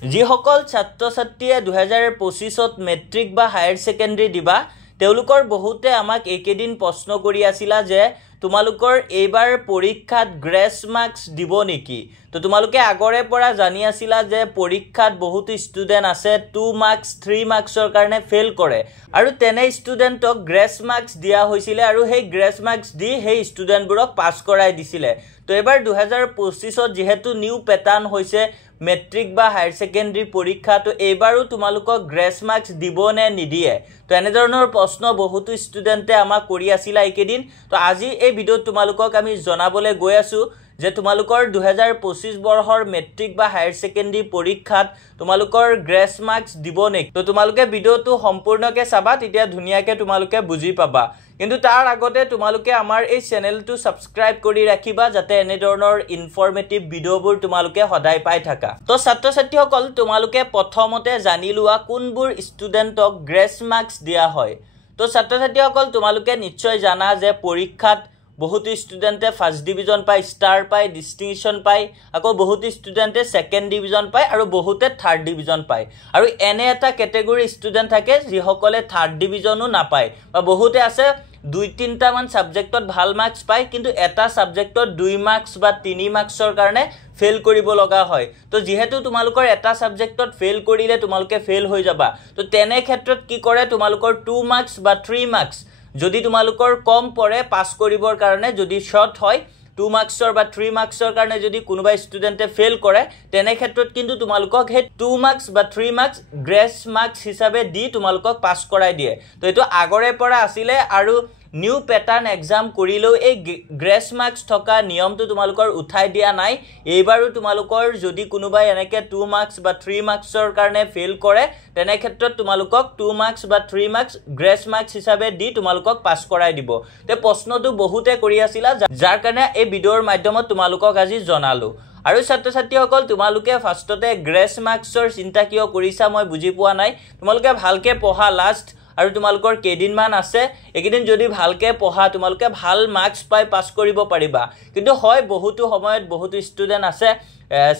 যিসকল ছাত্ৰ ছাত্ৰীয়ে 2025ত মেট্ৰিক বা হায়াৰ সেকেন্ডাৰী দিবা তেওঁলোকৰ বহুতে আমাক একেদিন প্ৰশ্ন কৰি আছিলা যে তোমালোকৰ এইবাৰ পৰীক্ষাত গ্ৰেছ মাৰ্কস দিব নেকি তো তোমালোকে আগৰে পৰা জানি আছিলা যে পৰীক্ষাত বহুত ষ্টুডেন্ট আছে 2 মাৰ্কস 3 মাৰ্কসৰ কাৰণে ফেল কৰে আৰু তেনে ষ্টুডেন্টক গ্ৰেছ মাৰ্কস দিয়া হৈছিল আৰু সেই গ্ৰেছ মাৰ্কস দি সেই ষ্টুডেন্টবোৰক পাস কৰাই দিছিল তো এবাৰ 2025ত যেহেতু নিউ প্যাটাৰ্ন হৈছে মেট্ৰিক বা হায়াৰ সেকেন্ডাৰী পৰীক্ষা তো এইবাৰো তোমালোকক গ্ৰেছ মাৰ্কস দিব নে নিদিয়ে তো এনে ধৰণৰ প্ৰশ্ন বহুত ষ্টুডেন্টে আমাক কৰি আছিলা একেদিন তো আজি এই ভিডিঅ'ত তোমালোকক আমি জনাবলৈ গৈ আছো যে তোমালোকৰ 2025 বৰ্ষৰ মেট্ৰিক বা হায়াৰ সেকেন্ডাৰী পৰীক্ষাত তোমালোকৰ গ্ৰেছ মাৰ্কস দিব নেকি তো তোমালোকে ভিডিঅ'টো সম্পূৰ্ণকৈ চাবা তেতিয়া ধুনীয়াকৈ তোমালোকে বুজি পাবা কিন্তু তাৰ আগতে তোমালোকে আমাৰ এই চেনেলটো সাবস্ক্ৰাইব কৰি ৰাখিবা যাতে এনে ধৰণৰ ইনফৰমেটিভ ভিডিঅ'বোৰ তোমালোকে সদায় পাই থাকা তো ছাত্ৰ ছাত্ৰীসকল তোমালোকে প্ৰথমতে জানি লোৱা কোনবোৰ ষ্টুডেন্টক গ্ৰেছ মাৰ্কস দিয়া হয় তো ছাত্ৰ ছাত্ৰীসকল তোমালোকে নিশ্চয় জানা যে পৰীক্ষাত বহুত ষ্টুডেন্টে ফাৰ্স্ট ডিভিজন পায় ষ্টাৰ পায় ডিস্টিংশন পায় আকৌ বহুত ষ্টুডেন্টে সেকেন্ড ডিভিজন পায় আৰু বহুতে থাৰ্ড ডিভিজন পায় আৰু এনে এটা ক্যাটেগৰী ষ্টুডেন্ট থাকে যিসকলে থাৰ্ড ডিভিজনো নাপায় বা বহুতে আছে 2-3টা মান সাবজেক্টত ভাল মাৰ্কস পায় কিন্তু এটা সাবজেক্টত 2 মাৰ্কস বা 3 মাৰ্কসৰ কাৰণে ফেল কৰিব লগা হয় তো যেহেতু তোমালোকৰ এটা সাবজেক্টত ফেল কৰিলে তোমালোকে ফেল হৈ যাবা তো তেনে ক্ষেত্ৰত কি কৰে তোমালোকৰ 2 মাৰ্কস বা 3 মাৰ্কস যদি তোমালোকৰ কম পৰে পাস কৰিবৰ কাৰণে যদি শৰ্ট হয় 2 মাৰ্কসৰ বা 3 মাৰ্কসৰ কাৰণে যদি কোনোবা ষ্টুডেন্টে ফেল কৰে তেনে ক্ষেত্ৰত কিন্তু তোমালোকক হে 2 মাৰ্কস বা 3 মাৰ্কস গ্ৰেছ মাৰ্কস হিচাপে দি তোমালোকক পাস কৰাই দিয়ে তো এটো আগৰে পৰা আছিল আৰু নিউ প্যাটাৰ্ন এক্সাম কৰিলেও এই গ্ৰেছ মাৰ্কস থকা নিয়মটো তোমালোকৰ উঠাই দিয়া নাই এইবাৰো তোমালোকৰ যদি কোনোবাই এনেকে 2 মাৰ্কস বা 3 মাৰ্কসৰ কাৰণে ফেল কৰে তেনে ক্ষেত্ৰত তোমালোকক 2 মাৰ্কস বা 3 মাৰ্কস গ্ৰেছ মাৰ্কস হিচাপে দি তোমালোকক পাস কৰাই দিব তে প্ৰশ্নটো বহুতে কৰি আছিলা যাৰ কাৰণে এই ভিডিঅ'ৰ মাধ্যমত তোমালোকক আজি জনালো আৰু ছাত্ৰ ছাত্ৰীসকল তোমালোকে ফাৰ্ষ্টতে গ্ৰেছ মাৰ্কসৰ চিন্তা কিয় কৰিছা মই বুজি পোৱা নাই তোমালোকে ভালকে পঢ়া লাষ্ট আৰু তোমালোকৰ কেদিনমান আছে একেদিন যদি ভালকে পঢ়া তোমালোকে ভাল মাৰ্কস পাই পাস কৰিব পাৰিবা কিন্তু হয় বহুতো সময়ত বহুতো ষ্টুডেন্ট আছে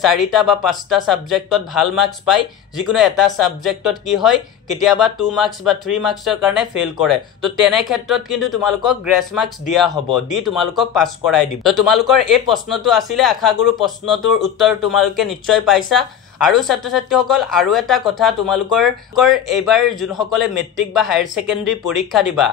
4টা বা 5টা সাবজেক্টত ভাল মাৰ্কস পাই যিকোনো এটা সাবজেক্টত কি হয় কেতিয়াবা 2 মাৰ্কস বা 3 মাৰ্কসৰ কাৰণে ফেল কৰে তো তেনে ক্ষেত্ৰত কিন্তু তোমালোকক গ্ৰেছ মাৰ্কস দিয়া হ'ব দি তোমালোকক পাস কৰাই দিব তো তোমালোকৰ এই প্ৰশ্নটো আছিল আশা কৰো প্ৰশ্নটোৰ উত্তৰ তোমালোকে নিশ্চয় পাইছা আৰু ছাত্ৰ ছাত্ৰীসকল আৰু এটা কথা তোমালোকৰ এইবাৰ যোনসকলে মেট্ৰিক বা হায়াৰ সেকেন্ডাৰী পৰীক্ষা দিবা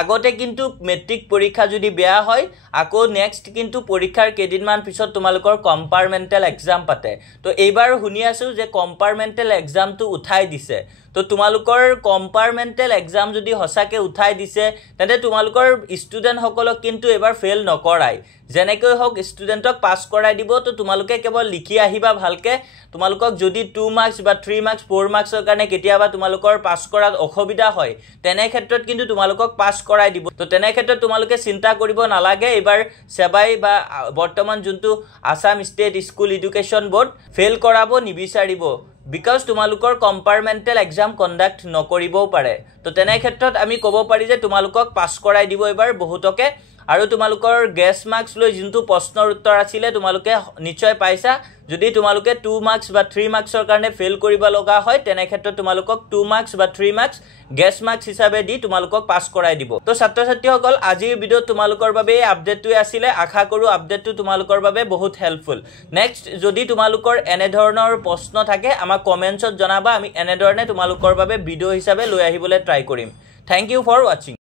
আগতে কিন্তু মেট্ৰিক পৰীক্ষা যদি বেয়া হয় আকৌ নেক্সট কিন্তু পৰীক্ষাৰ কেদিনমান পিছত তোমালোকৰ কম্পাৰ্টমেন্টাল এক্সাম পাতে তো এইবাৰ শুনি আছো যে কম্পাৰ্টমেন্টাল এক্সামটো উঠাই দিছে তো তোমালোকৰ কম্পাৰ্টমেন্টাল এক্সাম যদি হসাকে উঠাই দিছে তেন্তে তোমালোকৰ ষ্টুডেন্ট সকলক কিন্তু এবাৰ ফেল নকৰাই যেনেকৈ হক ষ্টুডেন্টক পাস কৰাই দিব তো তোমালোকে কেৱল লিখি আহিবা ভালকে তোমালোকক যদি 2 মাৰ্কস বা 3 মাৰ্কস 4 মাৰ্কসৰ কাৰণে কেতিয়াবা তোমালোকৰ পাস কৰাত অসুবিধা হয় তেনে ক্ষেত্ৰত কিন্তু তোমালোকক পাস কৰাই দিব তো তেনে ক্ষেত্ৰত তোমালোকে চিন্তা কৰিব নালাগে এবাৰ সেবাই বা বৰ্তমান যোনটো Assam state school education board fail কৰাব নিবিচাৰিব because তোমালোকৰ কম্পাৰ্টমেন্টাল এক্সাম কন্ডাক্ট নকৰিবও পাৰে তো তেনে ক্ষেত্ৰত আমি ক'ব পাৰি যে তোমালোকক পাস কৰাই দিব এবাৰ বহুতকে আৰু তোমালোকৰ গ্ৰেছ মাৰ্কস লৈ যোনটো প্ৰশ্নৰ উত্তৰ আছিল তোমালোকে নিশ্চয় পাইছা যদি তোমালোকে 2 মাৰ্কস বা 3 মাৰ্কসৰ কাৰণে ফেল কৰিব লগা হয় তেনে ক্ষেত্ৰত তোমালোকক 2 মাৰ্কস বা 3 মাৰ্কস গ্ৰেছ মাৰ্কস হিচাপে দি তোমালোকক পাস কৰাই দিব তো ছাত্ৰ ছাত্ৰীসকল আজিৰ ভিডিঅ তোমালোকৰ বাবে এই আপডেটটো আছিল আশা কৰো আপডেটটো তোমালোকৰ বাবে বহুত হেল্পফুল নেক্সট যদি তোমালোকৰ এনে ধৰণৰ প্ৰশ্ন থাকে আমাক কমেন্টছত জনাবা আমি এনে ধৰণে তোমালোকৰ বাবে ভিডিঅ হিচাপে লৈ আহিবলৈ ট্ৰাই কৰিম থ্যাংক ইউ ফৰ ওয়াচিং